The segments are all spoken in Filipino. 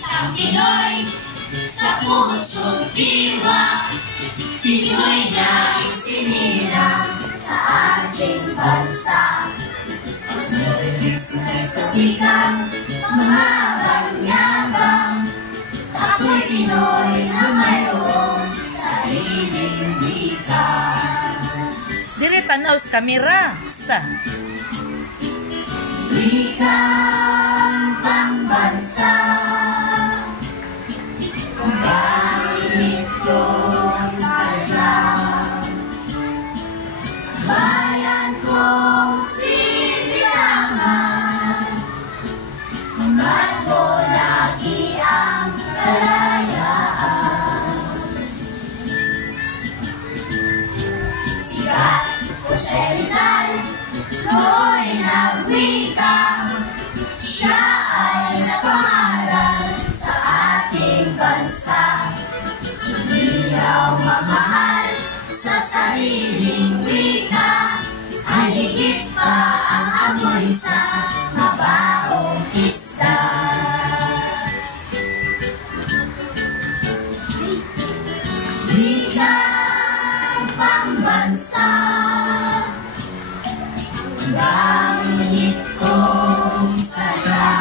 Isang Pinoy sa puso't diwa, Pinoy na isinilang sa ating bansa. Pagmulay sa wikang mahabang-yabang, ako'y Pinoy na mayroong sariling wika. Dire tanaw sa kamera sa wikang pambansa. Bainit kong salita, bayan kong sinilangan, hanggat ko lagi ang kalayaan. Sikat Jose Rizal, nooy nagwika, siya ay napangaral sa ating bansa. Ikaw magmahal sa sariling wika, ay higit pa ang amoy sa mabaong isda. Wikang pambansa, gamit kong saya,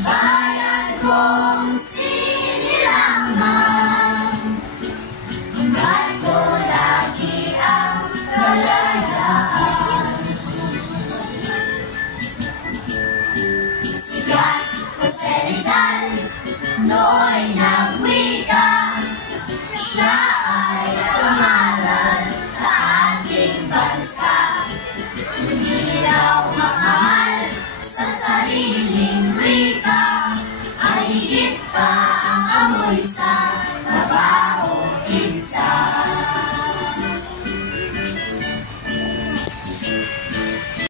bayan kong sinilangan, hanggat ko lagi ang kalayaan. Sikat Jose Rizal, nooy nagwika, siya ay napangaral sa ating bansa. Hindi daw magmahal sa sarili